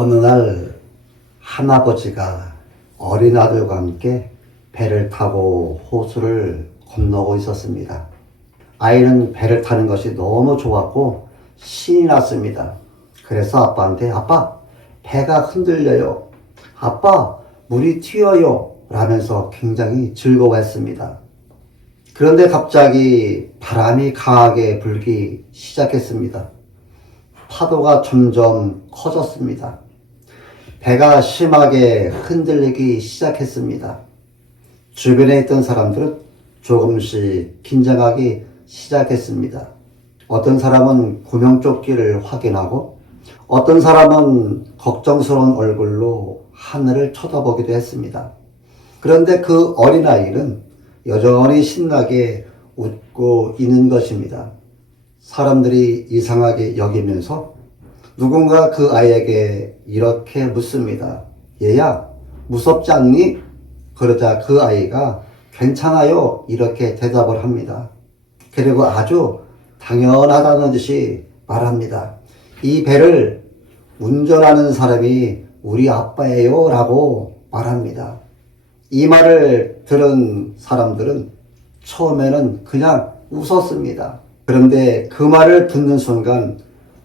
어느 날 할아버지가 어린 아들과 함께 배를 타고 호수를 건너고 있었습니다. 아이는 배를 타는 것이 너무 좋았고 신이 났습니다. 그래서 아빠한테 아빠 배가 흔들려요. 아빠 물이 튀어요. 라면서 굉장히 즐거워했습니다. 그런데 갑자기 바람이 강하게 불기 시작했습니다. 파도가 점점 커졌습니다. 배가 심하게 흔들리기 시작했습니다. 주변에 있던 사람들은 조금씩 긴장하기 시작했습니다. 어떤 사람은 구명조끼를 확인하고 어떤 사람은 걱정스러운 얼굴로 하늘을 쳐다보기도 했습니다. 그런데 그 어린아이는 여전히 신나게 웃고 있는 것입니다. 사람들이 이상하게 여기면서 누군가 그 아이에게 이렇게 묻습니다. 얘야, 무섭지 않니? 그러자 그 아이가 괜찮아요. 이렇게 대답을 합니다. 그리고 아주 당연하다는 듯이 말합니다. 이 배를 운전하는 사람이 우리 아빠예요. 라고 말합니다. 이 말을 들은 사람들은 처음에는 그냥 웃었습니다. 그런데 그 말을 듣는 순간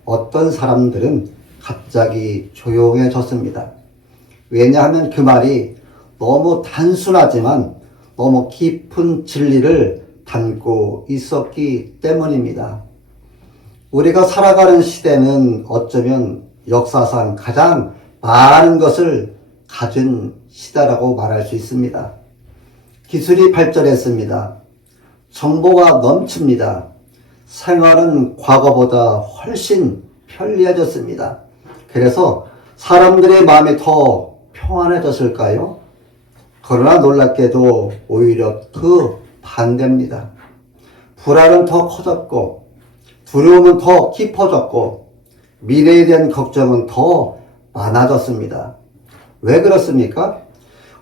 어떤 사람들은 갑자기 조용해졌습니다. 왜냐하면 그 말이 너무 단순하지만 너무 깊은 진리를 담고 있었기 때문입니다. 우리가 살아가는 시대는 어쩌면 역사상 가장 많은 것을 가진 시대라고 말할 수 있습니다. 기술이 발전했습니다. 정보가 넘칩니다. 생활은 과거보다 훨씬 편리해졌습니다. 그래서 사람들의 마음이 더 평안해졌을까요? 그러나 놀랍게도 오히려 그 반대입니다. 불안은 더 커졌고 두려움은 더 깊어졌고 미래에 대한 걱정은 더 많아졌습니다. 왜 그렇습니까?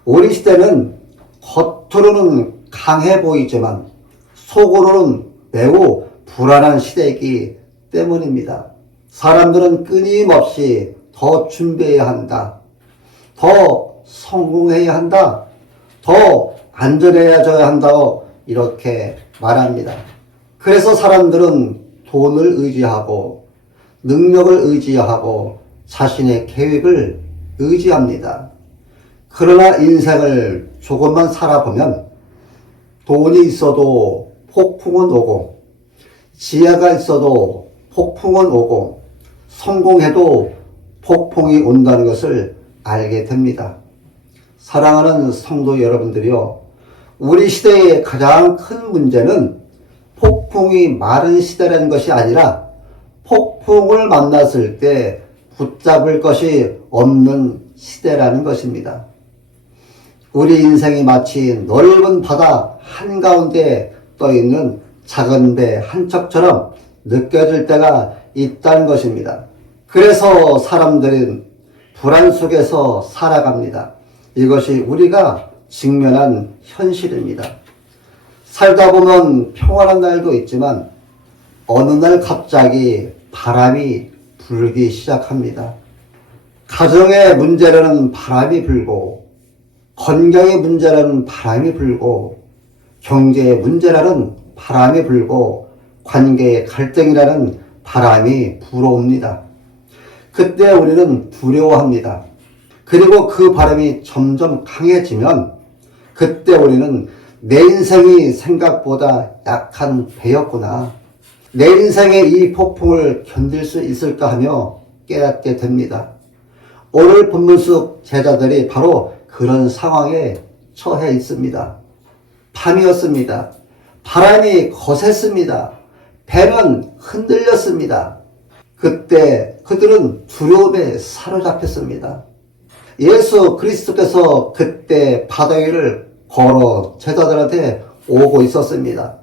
우리 시대는 겉으로는 강해 보이지만 속으로는 매우 불안한 시대이기 때문입니다. 사람들은 끊임없이 더 준비해야 한다. 더 성공해야 한다. 더 안전해져야 한다고 이렇게 말합니다. 그래서 사람들은 돈을 의지하고 능력을 의지하고 자신의 계획을 의지합니다. 그러나 인생을 조금만 살아보면 돈이 있어도 폭풍은 오고 지혜가 있어도 폭풍은 오고 성공해도 폭풍이 온다는 것을 알게 됩니다. 사랑하는 성도 여러분들이요, 우리 시대의 가장 큰 문제는 폭풍이 마른 시대라는 것이 아니라 폭풍을 만났을 때 붙잡을 것이 없는 시대라는 것입니다. 우리 인생이 마치 넓은 바다 한가운데 떠있는 작은 배 한 척처럼 느껴질 때가 있다는 것입니다. 그래서 사람들은 불안 속에서 살아갑니다. 이것이 우리가 직면한 현실입니다. 살다 보면 평안한 날도 있지만 어느 날 갑자기 바람이 불기 시작합니다. 가정의 문제라는 바람이 불고 건강의 문제라는 바람이 불고 경제의 문제라는 바람이 불고 관계의 갈등이라는 바람이 불어옵니다. 그때 우리는 두려워합니다. 그리고 그 바람이 점점 강해지면 그때 우리는 내 인생이 생각보다 약한 배였구나. 내 인생의 이 폭풍을 견딜 수 있을까 하며 깨닫게 됩니다. 오늘 본문 속 제자들이 바로 그런 상황에 처해 있습니다. 밤이었습니다. 바람이 거셌습니다. 배는 흔들렸습니다. 그때 그들은 두려움에 사로잡혔습니다. 예수 그리스도께서 그때 바다 위를 걸어 제자들한테 오고 있었습니다.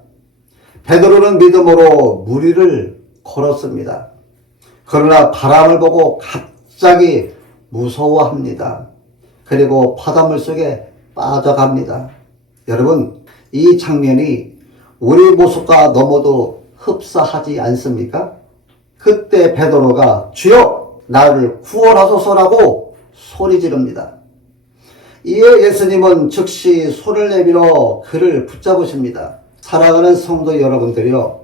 베드로는 믿음으로 물 위를 걸었습니다. 그러나 바람을 보고 갑자기 무서워합니다. 그리고 바닷물 속에 빠져갑니다. 여러분, 이 장면이 우리 모습과 너무도 흡사하지 않습니까? 그때 베드로가 주여 나를 구원하소서라고 소리 지릅니다. 이에 예수님은 즉시 손을 내밀어 그를 붙잡으십니다. 사랑하는 성도 여러분들이요,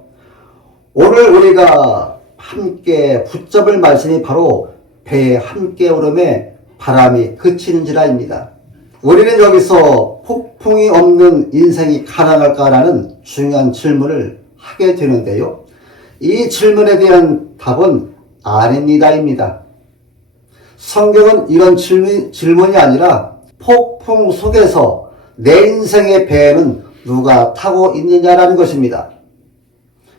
오늘 우리가 함께 붙잡을 말씀이 바로 배에 함께 오름에 바람이 그치는지라입니다. 우리는 여기서 폭풍이 없는 인생이 가능할까라는 중요한 질문을 하게 되는데요, 이 질문에 대한 답은 아닙니다입니다. 성경은 이런 질문이 아니라 폭풍 속에서 내 인생의 배에는 누가 타고 있느냐라는 것입니다.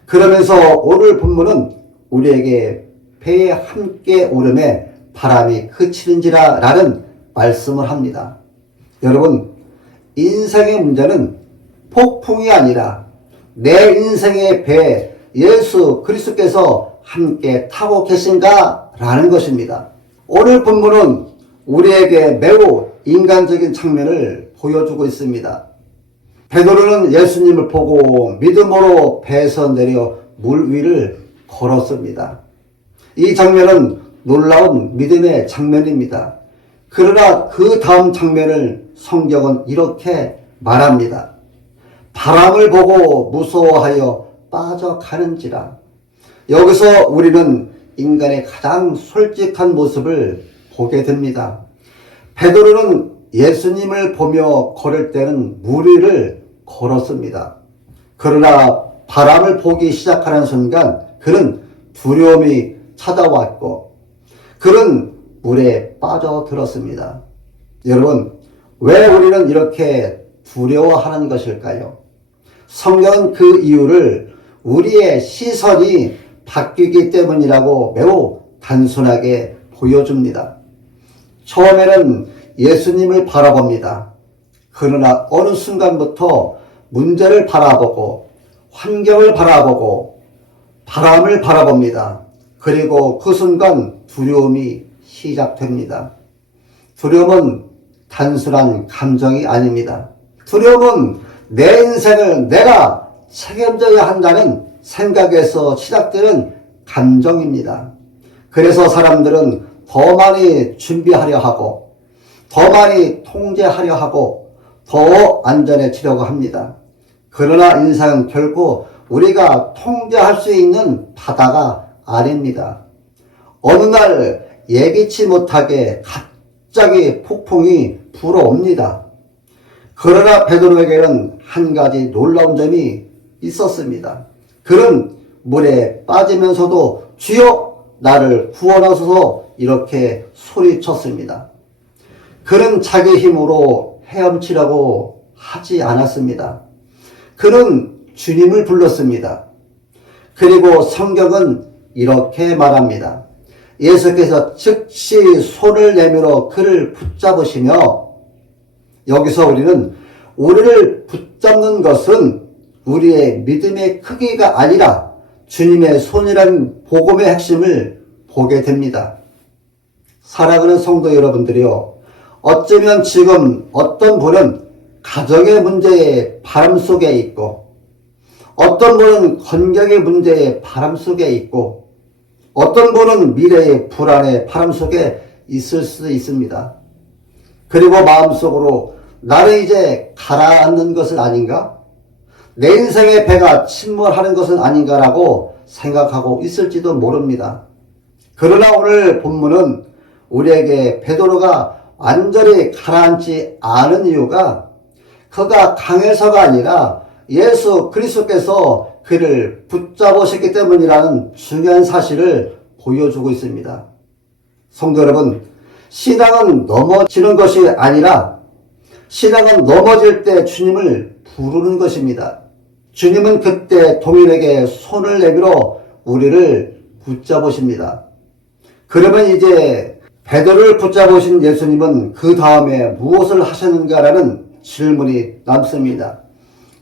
그러면서 오늘 본문은 우리에게 배에 함께 오름에 바람이 그치는지라 라는 말씀을 합니다. 여러분, 인생의 문제는 폭풍이 아니라 내 인생의 배에 예수 그리스도께서 함께 타고 계신가 라는 것입니다. 오늘 본문은 우리에게 매우 인간적인 장면을 보여주고 있습니다. 베드로는 예수님을 보고 믿음으로 배에서 내려 물 위를 걸었습니다. 이 장면은 놀라운 믿음의 장면입니다. 그러나 그 다음 장면을 성경은 이렇게 말합니다. 바람을 보고 무서워하여 빠져가는지라. 여기서 우리는 인간의 가장 솔직한 모습을 보게 됩니다. 베드로는 예수님을 보며 걸을 때는 물 위를 걸었습니다. 그러나 바람을 보기 시작하는 순간 그는 두려움이 찾아왔고 그는 물에 빠져들었습니다. 여러분, 왜 우리는 이렇게 두려워하는 것일까요? 성경은 그 이유를 우리의 시선이 바뀌기 때문이라고 매우 단순하게 보여줍니다. 처음에는 예수님을 바라봅니다. 그러나 어느 순간부터 문제를 바라보고 환경을 바라보고 바람을 바라봅니다. 그리고 그 순간 두려움이 시작됩니다. 두려움은 단순한 감정이 아닙니다. 두려움은 내 인생을 내가 책임져야 한다는 생각에서 시작되는 감정입니다. 그래서 사람들은 더 많이 준비하려 하고 더 많이 통제하려 하고 더 안전해지려고 합니다. 그러나 인생은 결코 우리가 통제할 수 있는 바다가 아닙니다. 어느 날 예기치 못하게 갑자기 폭풍이 불어옵니다. 그러나 베드로에게는 한 가지 놀라운 점이 있었습니다. 그는 물에 빠지면서도 주여 나를 구원하소서 이렇게 소리쳤습니다. 그는 자기 힘으로 헤엄치려고 하지 않았습니다. 그는 주님을 불렀습니다. 그리고 성경은 이렇게 말합니다. 예수께서 즉시 손을 내밀어 그를 붙잡으시며, 여기서 우리를 붙잡는 것은 우리의 믿음의 크기가 아니라 주님의 손이라는 복음의 핵심을 보게 됩니다. 사랑하는 성도 여러분들이요, 어쩌면 지금 어떤 분은 가정의 문제의 바람 속에 있고 어떤 분은 건강의 문제의 바람 속에 있고 어떤 분은 미래의 불안의 바람 속에 있을 수도 있습니다. 그리고 마음속으로 나는 이제 가라앉는 것은 아닌가? 내 인생의 배가 침몰하는 것은 아닌가라고 생각하고 있을지도 모릅니다. 그러나 오늘 본문은 우리에게 베드로가 완전히 가라앉지 않은 이유가 그가 강해서가 아니라 예수 그리스도께서 그를 붙잡으셨기 때문이라는 중요한 사실을 보여주고 있습니다. 성도 여러분, 신앙은 넘어지는 것이 아니라 신앙은 넘어질 때 주님을 부르는 것입니다. 주님은 그때 동일에게 손을 내밀어 우리를 붙잡으십니다. 그러면 이제 베드로를 붙잡으신 예수님은 그 다음에 무엇을 하셨는가라는 질문이 남습니다.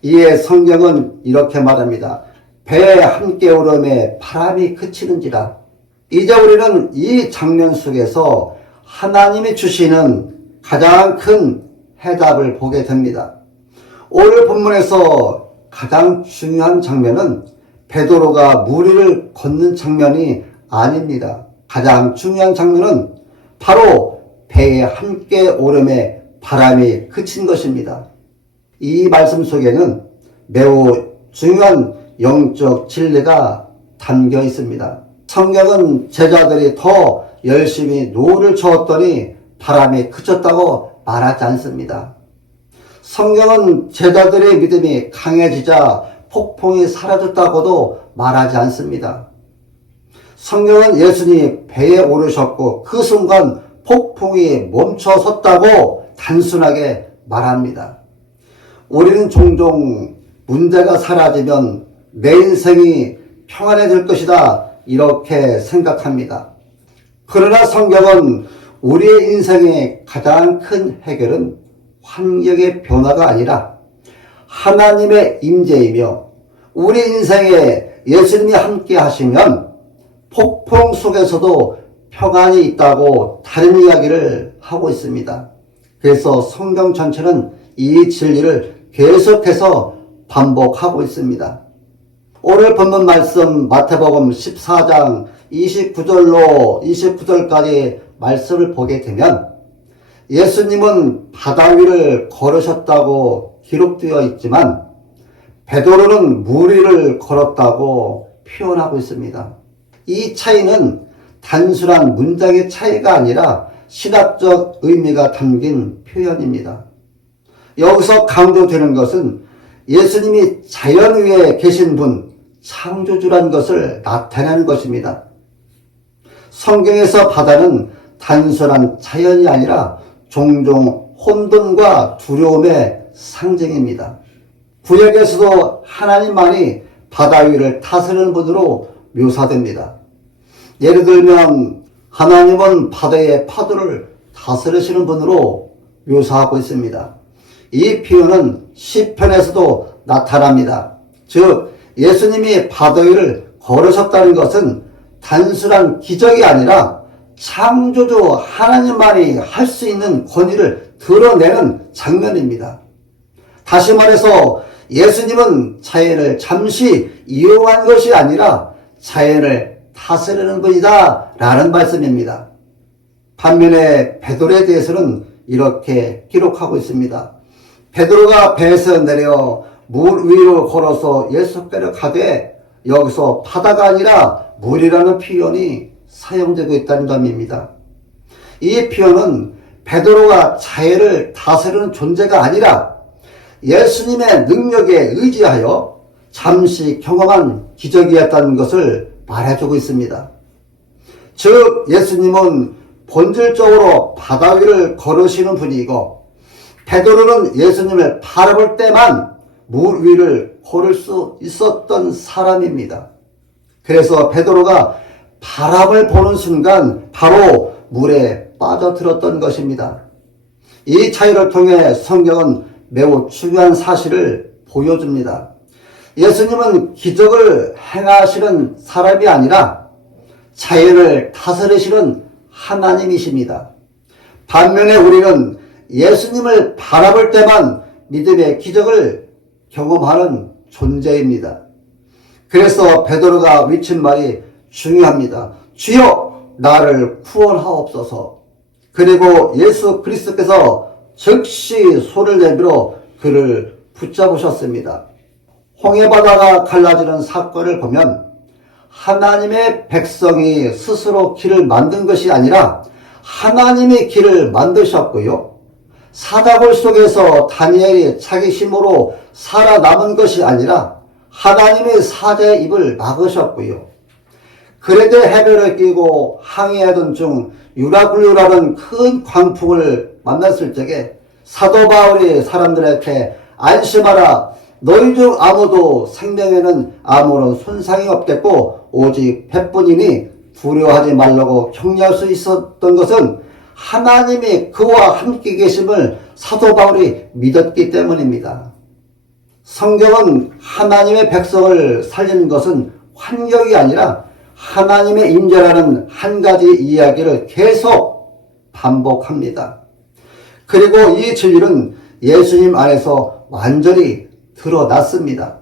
이에 성경은 이렇게 말합니다. 배에 함께 오름에 바람이 그치는지라. 이제 우리는 이 장면 속에서 하나님이 주시는 가장 큰 해답을 보게 됩니다. 오늘 본문에서 가장 중요한 장면은 베드로가 물 위를 걷는 장면이 아닙니다. 가장 중요한 장면은 바로 배에 함께 오름에 바람이 그친 것입니다. 이 말씀 속에는 매우 중요한 영적 진리가 담겨 있습니다. 성경은 제자들이 더 열심히 노를 저었더니 바람이 그쳤다고 말하지 않습니다. 성경은 제자들의 믿음이 강해지자 폭풍이 사라졌다고도 말하지 않습니다. 성경은 예수님이 배에 오르셨고 그 순간 폭풍이 멈춰섰다고 단순하게 말합니다. 우리는 종종 문제가 사라지면 내 인생이 평안해질 것이다 이렇게 생각합니다. 그러나 성경은 우리의 인생의 가장 큰 해결은 환경의 변화가 아니라 하나님의 임재이며 우리 인생에 예수님이 함께 하시면 폭풍 속에서도 평안이 있다고 다른 이야기를 하고 있습니다. 그래서 성경 전체는 이 진리를 계속해서 반복하고 있습니다. 오늘 본문 말씀 마태복음 14장 29절까지 말씀을 보게 되면 예수님은 바다 위를 걸으셨다고 기록되어 있지만 베드로는 물 위를 걸었다고 표현하고 있습니다. 이 차이는 단순한 문장의 차이가 아니라 신학적 의미가 담긴 표현입니다. 여기서 강조되는 것은 예수님이 자연 위에 계신 분, 창조주란 것을 나타내는 것입니다. 성경에서 바다는 단순한 자연이 아니라 종종 혼돈과 두려움의 상징입니다. 구약에서도 하나님만이 바다 위를 다스리는 분으로 묘사됩니다. 예를 들면 하나님은 바다의 파도를 다스리시는 분으로 묘사하고 있습니다. 이 표현은 시편에서도 나타납니다. 즉 예수님이 바다 위를 걸으셨다는 것은 단순한 기적이 아니라 창조주 하나님만이 할 수 있는 권위를 드러내는 장면입니다. 다시 말해서 예수님은 자연을 잠시 이용한 것이 아니라 자연을 다스리는 분이다 라는 말씀입니다. 반면에 베드로에 대해서는 이렇게 기록하고 있습니다. 베드로가 배에서 내려 물 위로 걸어서 예수께로 가되 여기서 바다가 아니라 물이라는 표현이 사용되고 있다는 점입니다. 이 표현은 베드로가 자연을 다스리는 존재가 아니라 예수님의 능력에 의지하여 잠시 경험한 기적이었다는 것을 말해주고 있습니다. 즉 예수님은 본질적으로 바다 위를 걸으시는 분이고 베드로는 예수님을 바라볼 때만 물 위를 걸을 수 있었던 사람입니다. 그래서 베드로가 바람을 보는 순간 바로 물에 빠져들었던 것입니다. 이 차이를 통해 성경은 매우 중요한 사실을 보여줍니다. 예수님은 기적을 행하시는 사람이 아니라 자연을 다스리시는 하나님이십니다. 반면에 우리는 예수님을 바라볼 때만 믿음의 기적을 경험하는 존재입니다. 그래서 베드로가 외친 말이 중요합니다. 주여 나를 구원하옵소서. 그리고 예수 그리스도께서 즉시 손을 내밀어 그를 붙잡으셨습니다. 홍해바다가 갈라지는 사건을 보면 하나님의 백성이 스스로 길을 만든 것이 아니라 하나님이 길을 만드셨고요. 사자굴 속에서 다니엘이 자기 힘으로 살아남은 것이 아니라 하나님의 사자의 입을 막으셨고요. 그레데 해변을 끼고 항해하던 중 유라굴루라는 큰 광풍을 만났을 적에 사도 바울이 사람들에게 안심하라. 너희 중 아무도 생명에는 아무런 손상이 없겠고 오직 배뿐이니 두려워하지 말라고 격려할 수 있었던 것은 하나님이 그와 함께 계심을 사도 바울이 믿었기 때문입니다. 성경은 하나님의 백성을 살리는 것은 환경이 아니라 하나님의 임재라는 한 가지 이야기를 계속 반복합니다. 그리고 이 진리는 예수님 안에서 완전히 드러났습니다.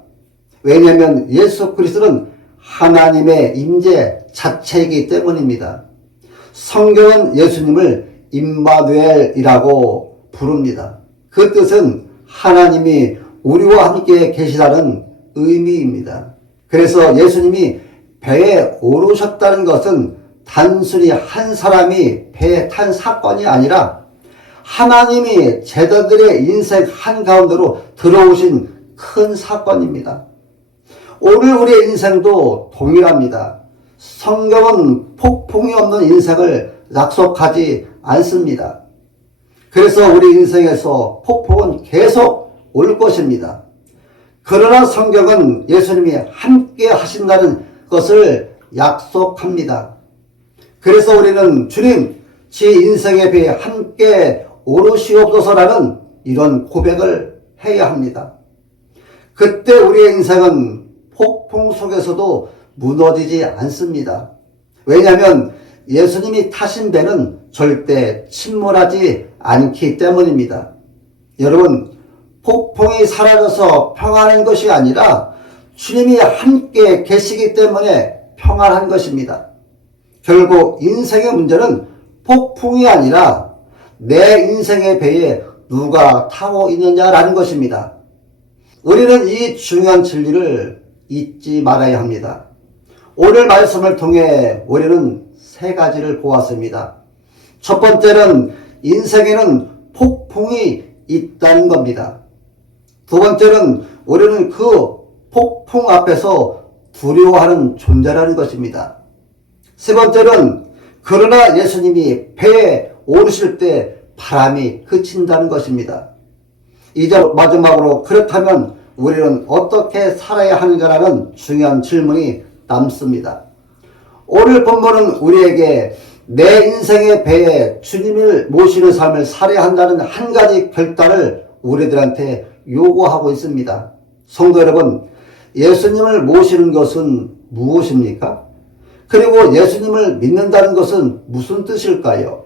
왜냐하면 예수 그리스도는 하나님의 임재 자체이기 때문입니다. 성경은 예수님을 임마누엘이라고 부릅니다. 그 뜻은 하나님이 우리와 함께 계시다는 의미입니다. 그래서 예수님이 배에 오르셨다는 것은 단순히 한 사람이 배에 탄 사건이 아니라 하나님이 제자들의 인생 한가운데로 들어오신 큰 사건입니다. 오늘 우리의 인생도 동일합니다. 성경은 폭풍이 없는 인생을 약속하지 않습니다. 그래서 우리 인생에서 폭풍은 계속 올 것입니다. 그러나 성경은 예수님이 함께 하신다는 것을 약속합니다. 그래서 우리는 주님, 제 인생의 배에 함께 오르시옵소서라는 이런 고백을 해야 합니다. 그때 우리의 인생은 폭풍 속에서도 무너지지 않습니다. 왜냐하면 예수님이 타신 배는 절대 침몰하지 않기 때문입니다. 여러분, 폭풍이 사라져서 평안한 것이 아니라 주님이 함께 계시기 때문에 평안한 것입니다. 결국 인생의 문제는 폭풍이 아니라 내 인생의 배에 누가 타고 있느냐라는 것입니다. 우리는 이 중요한 진리를 잊지 말아야 합니다. 오늘 말씀을 통해 우리는 세 가지를 보았습니다. 첫 번째는 인생에는 폭풍이 있다는 겁니다. 두 번째는 우리는 그 폭풍 앞에서 두려워하는 존재라는 것입니다. 세 번째는 그러나 예수님이 배에 오르실 때 바람이 그친다는 것입니다. 이제 마지막으로 그렇다면 우리는 어떻게 살아야 하는가라는 중요한 질문이 남습니다. 오늘 본문은 우리에게 내 인생의 배에 주님을 모시는 삶을 살아야 한다는 한 가지 결단을 우리들한테 요구하고 있습니다. 성도 여러분, 예수님을 모시는 것은 무엇입니까? 그리고 예수님을 믿는다는 것은 무슨 뜻일까요?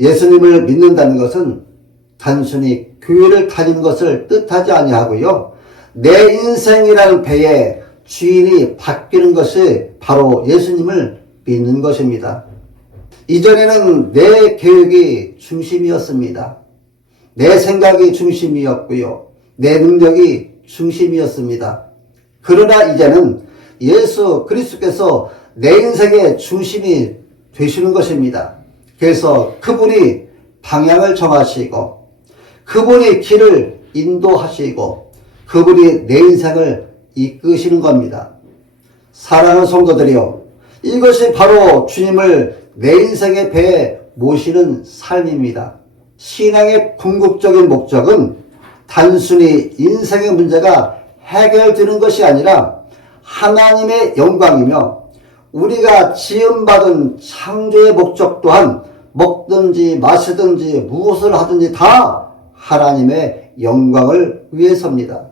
예수님을 믿는다는 것은 단순히 교회를 다니는 것을 뜻하지 아니하고요. 내 인생이라는 배에 주인이 바뀌는 것이 바로 예수님을 믿는 것입니다. 이전에는 내 계획이 중심이었습니다. 내 생각이 중심이었고요. 내 능력이 중심이었습니다. 그러나 이제는 예수 그리스도께서 내 인생의 중심이 되시는 것입니다. 그래서 그분이 방향을 정하시고 그분이 길을 인도하시고 그분이 내 인생을 이끄시는 겁니다. 사랑하는 성도들이요, 이것이 바로 주님을 내 인생의 배에 모시는 삶입니다. 신앙의 궁극적인 목적은 단순히 인생의 문제가 해결되는 것이 아니라 하나님의 영광이며 우리가 지음받은 창조의 목적 또한 먹든지 마시든지 무엇을 하든지 다 하나님의 영광을 위해서입니다.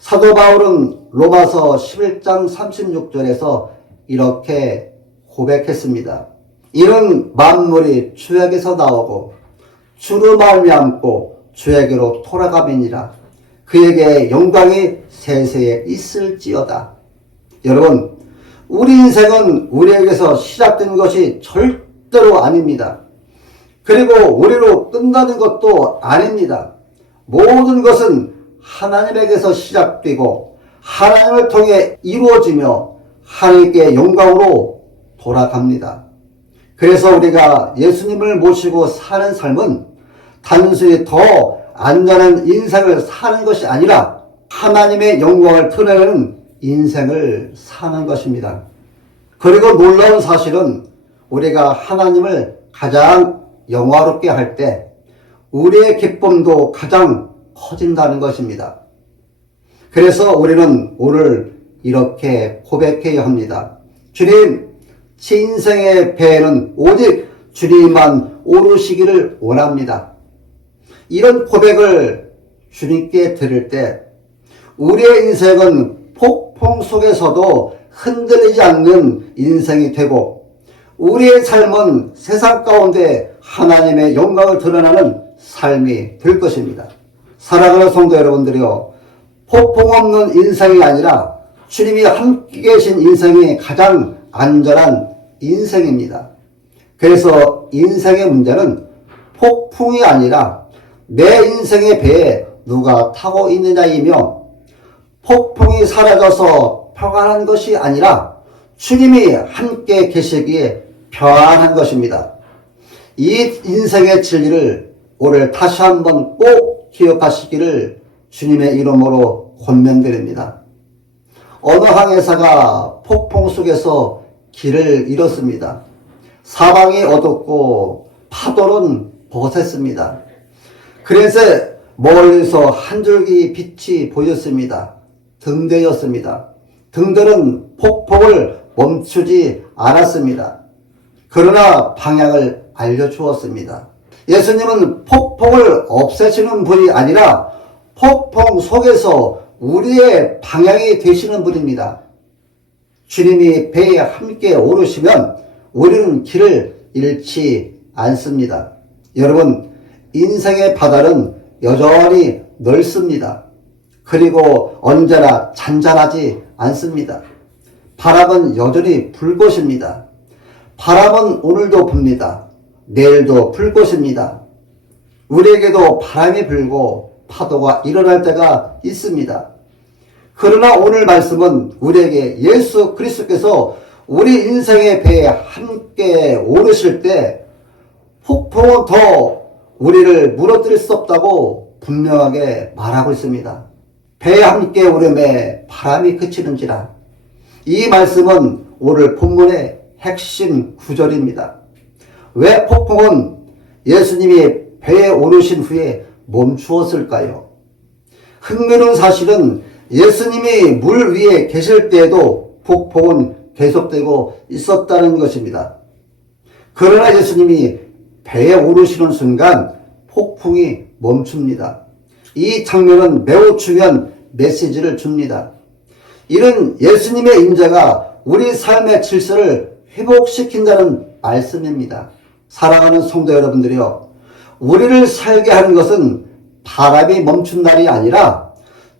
사도 바울은 로마서 11장 36절에서 이렇게 고백했습니다. 이는 만물이 주에게서 나오고 주로 말미암고 주에게로 돌아감이니라. 그에게 영광이 세세에 있을지어다. 여러분, 우리 인생은 우리에게서 시작된 것이 절대로 아닙니다. 그리고 우리로 끝나는 것도 아닙니다. 모든 것은 하나님에게서 시작되고 하나님을 통해 이루어지며 하나님께 영광으로 돌아갑니다. 그래서 우리가 예수님을 모시고 사는 삶은 단순히 더 안전한 인생을 사는 것이 아니라 하나님의 영광을 드러내는 인생을 사는 것입니다. 그리고 놀라운 사실은 우리가 하나님을 가장 영화롭게 할 때 우리의 기쁨도 가장 커진다는 것입니다. 그래서 우리는 오늘 이렇게 고백해야 합니다. 주님, 제 인생의 배에는 오직 주님만 오르시기를 원합니다. 이런 고백을 주님께 드릴 때 우리의 인생은 폭풍 속에서도 흔들리지 않는 인생이 되고 우리의 삶은 세상 가운데 하나님의 영광을 드러나는 삶이 될 것입니다. 사랑하는 성도 여러분들이요, 폭풍 없는 인생이 아니라 주님이 함께 계신 인생이 가장 안전한 인생입니다. 그래서 인생의 문제는 폭풍이 아니라 내 인생의 배에 누가 타고 있느냐이며, 폭풍이 사라져서 평안한 것이 아니라 주님이 함께 계시기에 평안한 것입니다. 이 인생의 진리를 오늘 다시 한번 꼭 기억하시기를 주님의 이름으로 권면드립니다. 어느 항해사가 폭풍 속에서 길을 잃었습니다. 사방이 어둡고 파도는 거셌습니다. 그래서 멀리서 한 줄기 빛이 보였습니다. 등대였습니다. 등대는 폭풍을 멈추지 않았습니다. 그러나 방향을 알려주었습니다. 예수님은 폭풍을 없애시는 분이 아니라 폭풍 속에서 우리의 방향이 되시는 분입니다. 주님이 배에 함께 오르시면 우리는 길을 잃지 않습니다. 여러분, 인생의 바다는 여전히 넓습니다. 그리고 언제나 잔잔하지 않습니다. 바람은 여전히 불 것입니다. 바람은 오늘도 붑니다. 내일도 불 것입니다. 우리에게도 바람이 불고 파도가 일어날 때가 있습니다. 그러나 오늘 말씀은 우리에게 예수 그리스도께서 우리 인생의 배에 함께 오르실 때 폭풍은 더 우리를 무너뜨릴 수 없다고 분명하게 말하고 있습니다. 배에 함께 오름에 바람이 그치는지라. 이 말씀은 오늘 본문의 핵심 구절입니다. 왜 폭풍은 예수님이 배에 오르신 후에 멈추었을까요? 흥미로운 사실은 예수님이 물 위에 계실 때에도 폭풍은 계속되고 있었다는 것입니다. 그러나 예수님이 배에 오르시는 순간 폭풍이 멈춥니다. 이 장면은 매우 중요한 메시지를 줍니다. 이는 예수님의 임재가 우리 삶의 질서를 회복시킨다는 말씀입니다. 사랑하는 성도 여러분들이요, 우리를 살게 하는 것은 바람이 멈춘 날이 아니라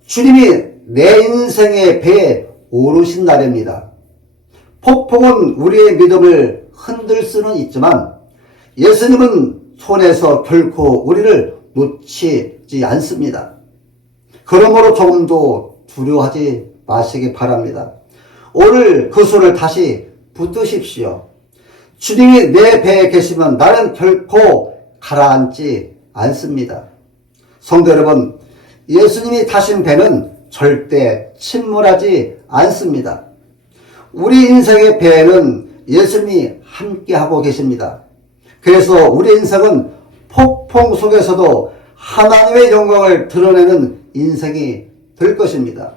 주님이 내 인생의 배에 오르신 날입니다. 폭풍은 우리의 믿음을 흔들 수는 있지만 예수님은 손에서 결코 우리를 놓치지 않습니다. 그러므로 조금도 두려워하지 마시기 바랍니다. 오늘 그 손을 다시 붙드십시오. 주님이 내 배에 계시면 나는 결코 가라앉지 않습니다. 성도 여러분, 예수님이 타신 배는 절대 침몰하지 않습니다. 우리 인생의 배에는 예수님이 함께하고 계십니다. 그래서 우리 인생은 폭풍 속에서도 하나님의 영광을 드러내는 인생이 될 것입니다.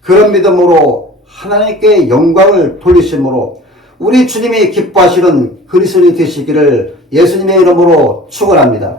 그런 믿음으로 하나님께 영광을 돌리심으로 우리 주님이 기뻐하시는 그리스도인이 되시기를 예수님의 이름으로 축원합니다.